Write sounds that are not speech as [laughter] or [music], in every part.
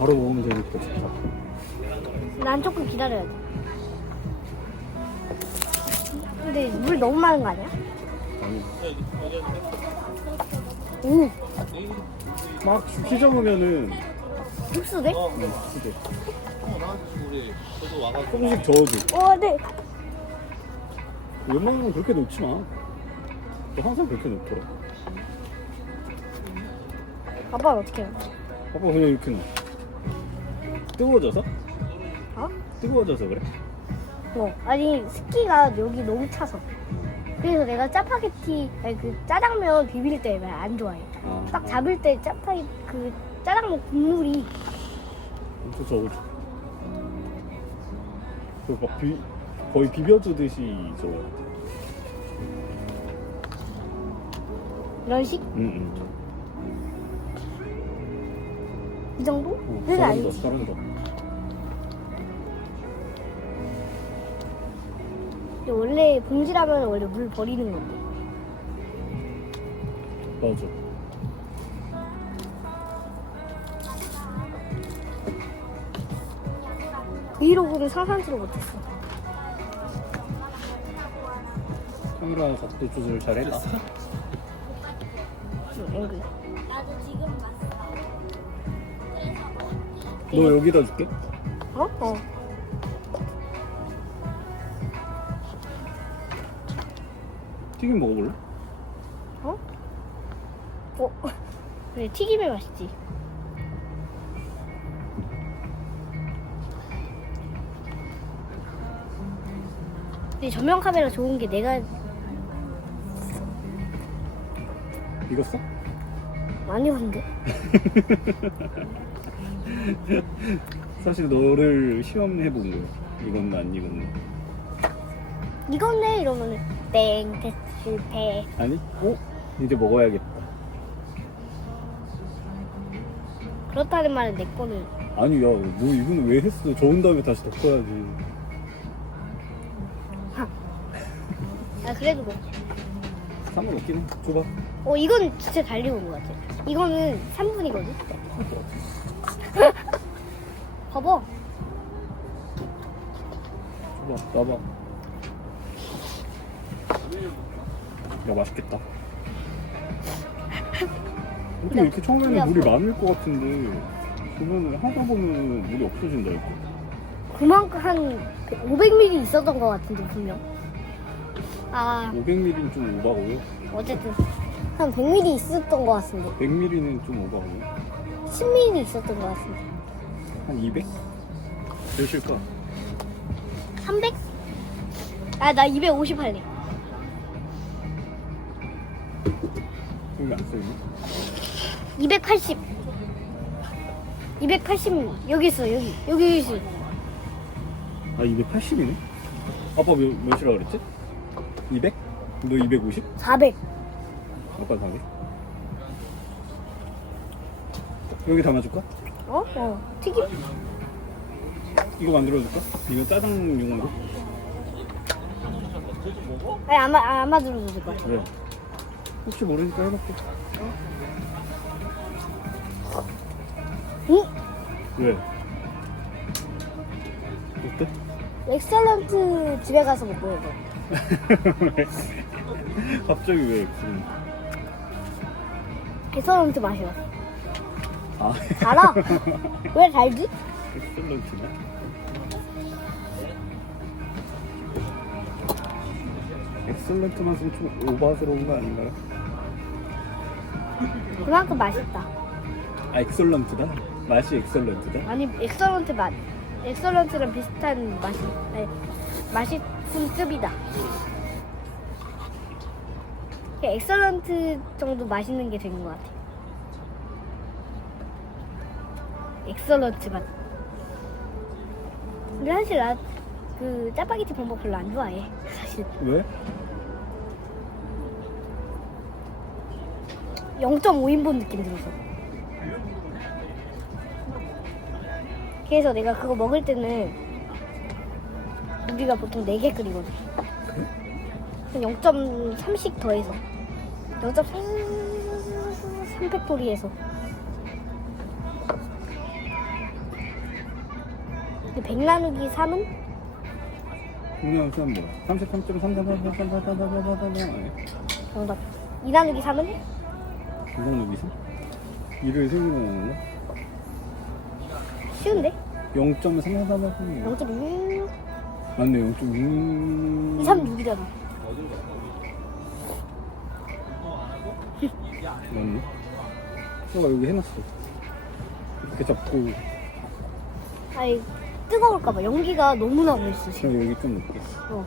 바로 먹으면 되니까 좋다. 난 조금 기다려야 돼. 근데 물 너무 많은 거 아니야? 아니, 오, 막 흡수돼? 응, 수제. 어, 나한테 우리 저도 와가지고 조금씩 저어줘. 어, 네. 웬만하면 그렇게 놓지 마. 너 항상 그렇게 놓더라. 아빠는 어떻게 해? 아빠 그냥 이렇게 놓. 뜨거워져서? 어? 뜨거워져서 그래? 어, 아니 스키가 여기 너무 차서. 그래서 내가 짜파게티, 아니 그 짜장면 비빌 때왜안 좋아해. 아, 딱 잡을 때 짜파게 그 짜장면 국물이 엄청 저어줘. 그막 비, 거의 비벼주듯이 저어. 이런 식? 응, 응. 이 정도? 잘한다, 아니지. 잘한다. 원래 봉지라면 원래 물 버리는 건데. 맞아. 브이로그는 상상치도 못했어. 카메라 각도 조절. 응, 앵글. 너 여기다 줄게. 어? 어. 튀김 먹어볼래? 어? 어? 그래 튀김이 맛있지. 근데 전면 카메라 좋은 게 내가 익었어? 많이 봤는데. [laughs] 사실 너를 시험해 본 거야. 이건 안 익었네. 이건데 이러면은 땡 테스트 실패. 아니? 어? 이제 먹어야겠다. 그렇다는 말은 내 거는 아니 야, 너 이거는 왜 했어? 저은 다음에 다시 덮어야지. 아 그래도 뭐. 상관 없긴 해. 줘봐. 어 이건 진짜 잘 익은 것 같아. 이거는 3분이거든. 봐봐. 줘봐. 놔봐. 야 맛있겠다. 어떻게 이렇게 처음에는 야, 물이 뭐. 많을 것 같은데 보면은 하다 보면 물이 없어진다 이거. 그만큼 한 500ml 있었던 것 같은데 분명. 아 500ml는 좀 오바고요. 어쨌든 한 100ml 있었던 것 같은데 100ml는 좀 오바고요. 10ml 있었던 것 같은데 한 200? 몇일까? 300? 아 나 250 할래. 여기 안 써있네? 280. 280 여기 있어 여기 여기 있어. 아 280이네? 아빠 몇, 몇이라 그랬지? 200? 너 250? 400. 아빠 400? 여기 담아줄까? 어? 어. 튀김? 이거 만들어줄까? 이거 짜장용으로? 아니 아마 아, 아마 될것 같아. 왜? 혹시 모르니까 해볼게 응? 왜? 어때? 엑셀런트 집에 가서 먹고. 왜? [laughs] 갑자기 왜? 지금 엑셀런트 맛이 났어. 아 달아. [laughs] 왜 달지? 엑셀런트네? 엑셀런트 맛은 좀 오바스러운 거 아닌가요? 그만큼 맛있다. 아 엑셀런트다? 맛이 엑셀런트다? 아니 엑셀런트 맛. 엑셀런트랑 비슷한 맛이 아니, 맛있음 급이다. 그냥 엑셀런트 정도 맛있는 게 된 것 같아. 엑셀런트 맛. 근데 사실 나 그 짜파게티 범벅 별로 안 좋아해. 사실 왜? 0.5인분 느낌 들어서. 그래서 내가 그거 먹을 때는 우리가 보통 4개 끓이거든. 한 0.3씩 더해서. 0.3팩토리에서. 근데 100 나누기 3은 중요한 수는 뭐야? 33.3333333333 정답. 2 나누기 3은 누기지? 일을 넣는 거? 쉬운데? 0.3333 0.6 맞네 0.6 2, 3, 6이잖아. 맞네 너가 여기 해놨어 이렇게 잡고 아니 뜨거울까봐 연기가 너무 나고 있어 지금. 그냥 여기 좀 넣게 어.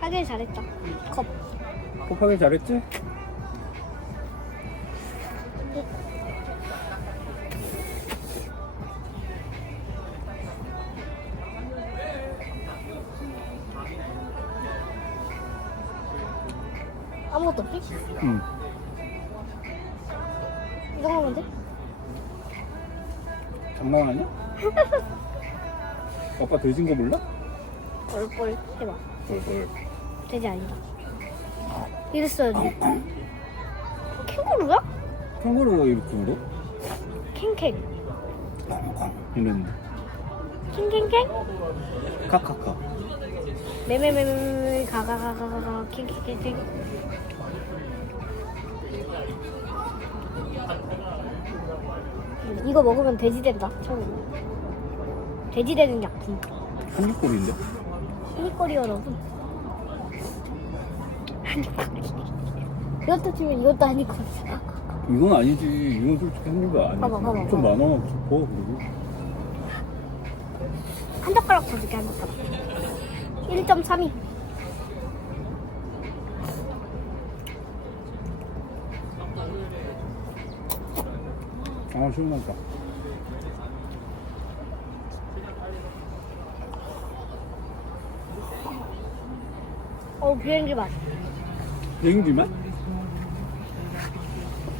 하길 잘했다. 컵. 곱하기 잘했지? 아무것도 없지? 응 이거 하면 돼? 장난하냐? [laughs] 아빠 돼진 거 몰라? 얼굴 해봐. 뭘 되지 아니다. 이랬어야지. 캥거루야? 캥거루가 이렇게 울어? 캥캥. 이랬는데 캥캥캥? 카카카 메메메메메 가가가가가 캥캥캥캥. 이거 먹으면 돼지 된다. 처음. 돼지 되는 약품. 한입꼬리인데? 한입거리 여러분. 한입거리. 이것도 치면 이것도 한입거리잖아. 이건 아니지 이건 솔직히 한입이 아니야 봐봐, 봐봐, 좀 봐봐. 많아 싶어 그리고 한 젓가락 더 줄게, 한 젓가락. 1.32. 아 시원하다 어, 비행기 맛. 비행기만?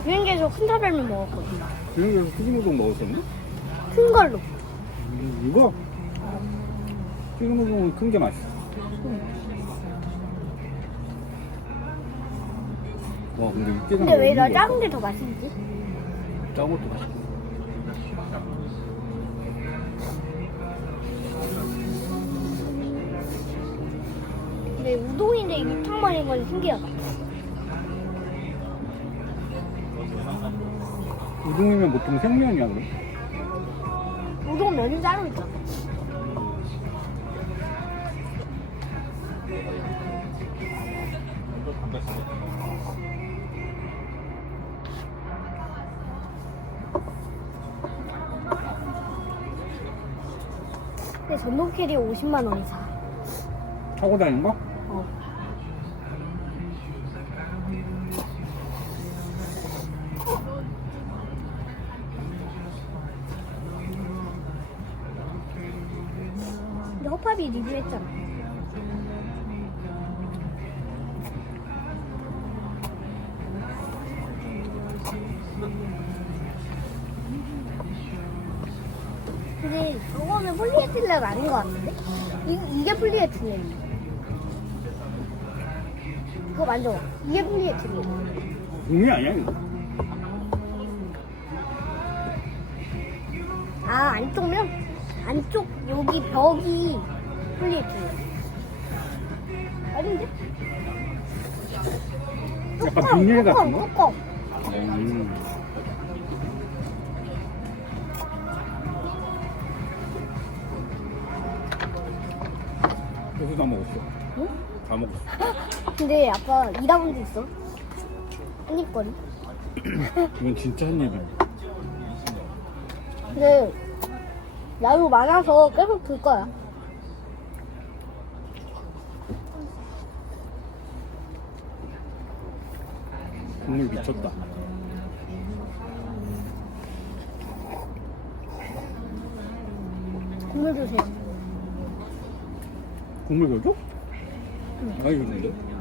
비행기에서 큰 사발면 먹었거든. 비행기에서 튀김우동 먹었었니? 큰 걸로. 음, 이거? 튀김우동은 큰 게 맛있어 와 근데 육개장 근데 왜 나 작은 게 더 맛있지? 작은 것도 맛있어 근데 우동인데 육탕만인 건 신기하다. 우동이면 보통 생면이야 그럼? 우동 면이 따로 있잖아. 근데 전동 캐리 50만 원이 사. 타고 다니는 거? 근데 저거는 폴리에틸렌 아닌 것 같은데? 이, 이게 폴리에틸렌이야. 그거 만져. 이게 폴리에틸렌. 종이 아니야 이거? 아, 안쪽면? 안쪽 여기 벽이 폴리에틸렌. 아닌데? 약간 비닐 같은 거? 뚜껑. 음. 여기서 다 먹었어 응? 다 먹었어 근데 아빠 2라운드 있어. 한 입거리. 이건 진짜 한 입이야 근데 야구 많아서 계속 들 거야. 국물 미쳤다 국물 주세요. 국물 더 줘? 많이 줬는데?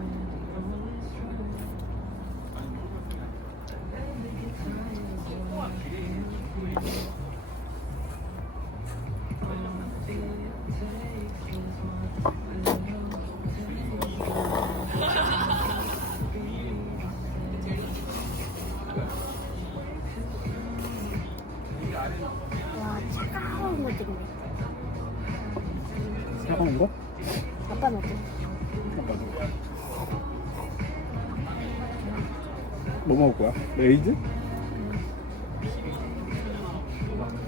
뭐 먹을 거야? 레이즈?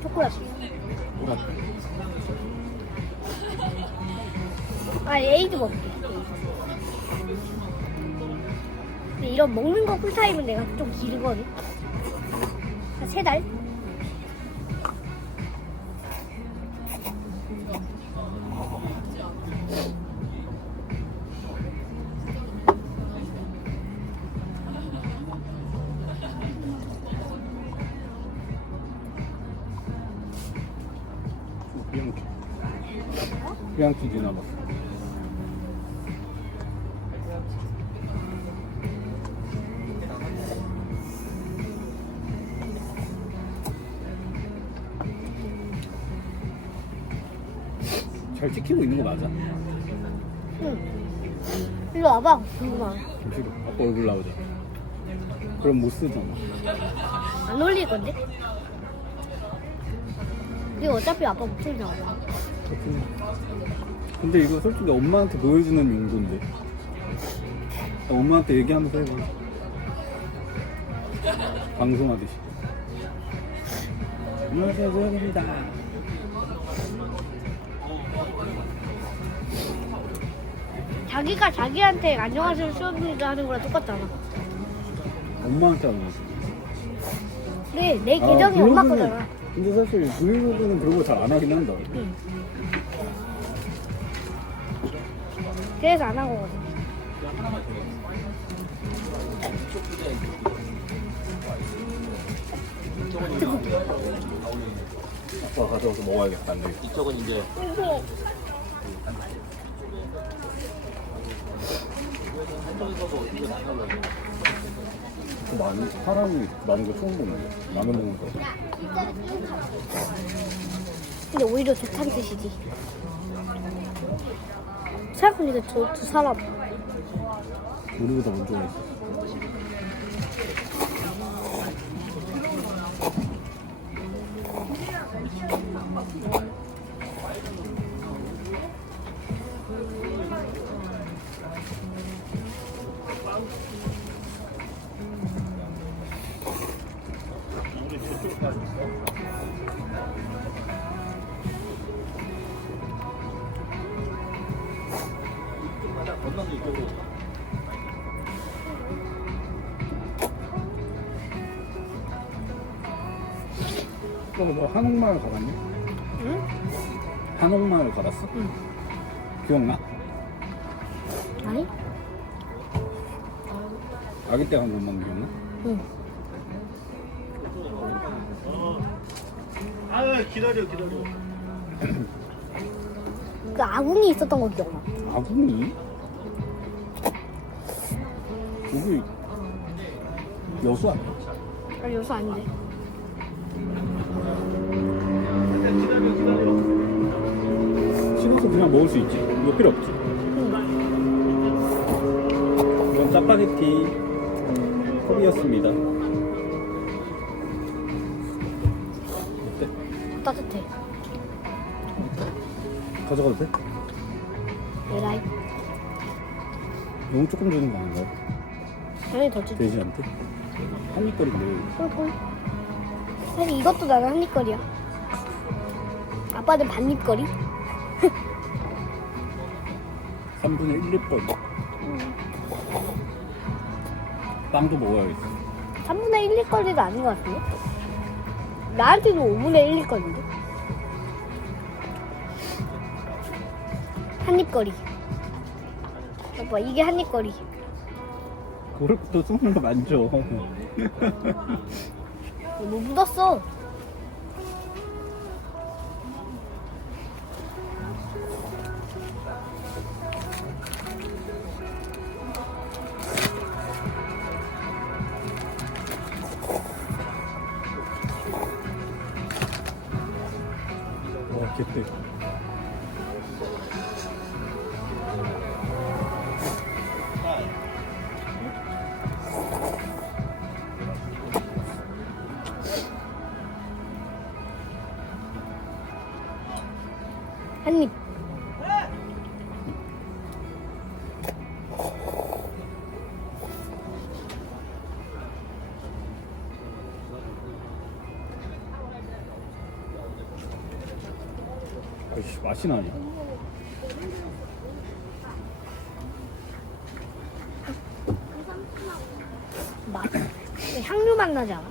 초콜릿. 아, 에이드 먹게. 근데 이런 먹는 거 꿀타임은 내가 좀 길거든. 한세 달? 비앙키. 비앙키 지나봤어. 잘 찍히고 있는 거 맞아? 응. 일로 와봐. 궁금하. 싫어. 아빠 얼굴 나오자. 그럼 못 쓰잖아. 안 올릴 건데? 그리고 어차피 아빠 나와. 그렇구나. 근데 이거 솔직히 엄마한테 보여주는 용도인데. 엄마한테 얘기하면서 해봐. 방송하듯이. 안녕하세요, 소연입니다. 자기가 자기한테 안녕하세요 수업입니다 하는 거랑 똑같잖아. 엄마한테 하는 거지. 근데 내 아, 계정이 엄마 거잖아. 근데 사실 브이로그는 그런 거 잘 안 하긴 한다. 응. 그래서 안한 거거든. 아빠 가져와서 먹어야겠다. 안 돼. 이쪽은 이제 이거 그 많이, 사람이 많은 거 처음 보는 거. 라면 먹는 거. 근데 오히려 좋다는 뜻이지. 생각해보니까 저 두 사람 우리보다 먼저 했어. 너뭐 한옥마을 가봤니? 응? 한옥마을 가봤어? 응. 기억나? 아니? 아기 때 간 것만 기억나? 응. 아 기다려 기다려 그 아궁이 있었던 거 기억나? 아궁이? 여기 여수 아니야? 아니 요새 아닌데. 기다려 기다려 식어서 그냥 먹을 수 있지. 이거 필요 없지. 응. 이건 짜파게티 컵이었습니다. 어때? 따뜻해. 가져가도 돼? 에라이. 너무 조금 주는 거 아닌가요? 당연히 더 주지. 돼지한테? 한입거리인데 꿀꿀. 사실 이것도 나는 한입거리야. 아빠는 반입거리? 3분의 1, 1번 빵도 먹어야겠어 3분의 1, 2거리도 아닌 것 같은데? 나한테는 5분의 1, 2거리인데? 한입거리. 아빠, 이게 한입거리. 그걸 또 손으로 만져 뭐 묻었어. 와 맛이 나냐? 맛. 향료 맛 나지 않아?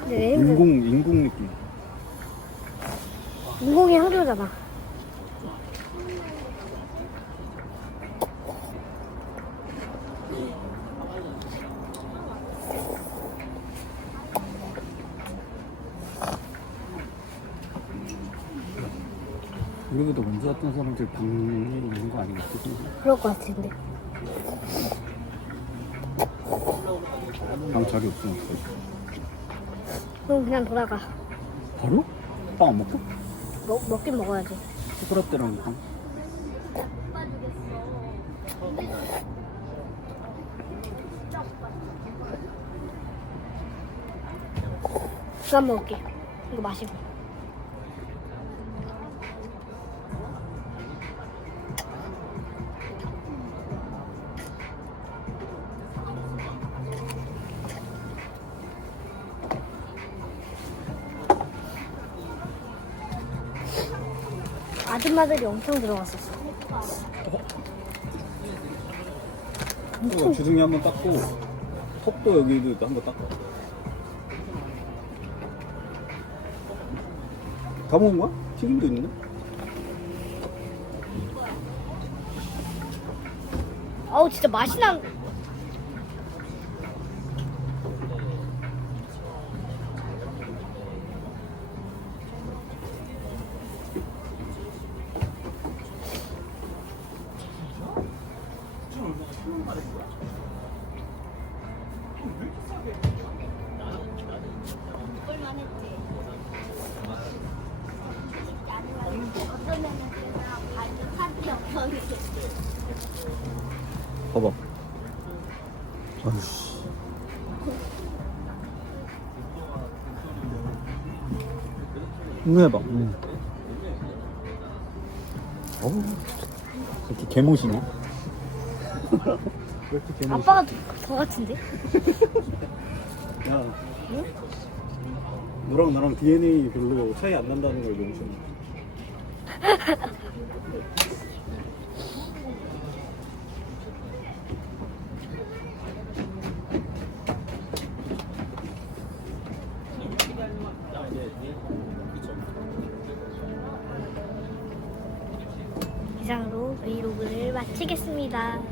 근데 내 생각에 인공 인공 느낌. 인공의 향료잖아. 왔던 사람들 방에 있는 거 아니겠지? 그럴 것 같은데. 방 자리? 그럼 그냥 돌아가. 바로? 빵 안 먹고? 먹, 먹긴 먹어야지. 초콜릿대랑 빵. 그만 먹을게. 이거 마시고. 아줌마들이 엄청 들어갔었어. 이거 주둥이 한번 닦고 턱도 여기도 한번 닦아. 다 먹은 거야? 튀김도 있는데? 어우 진짜 맛이 난. 응 해봐. 응. 어우, 이렇게 개못이냐? 왜 이렇게 개못이? 아빠가 더, 더 같은데? 야, 너랑 나랑 DNA 별로 차이 안 난다는 걸 너무 [laughs] 마치겠습니다.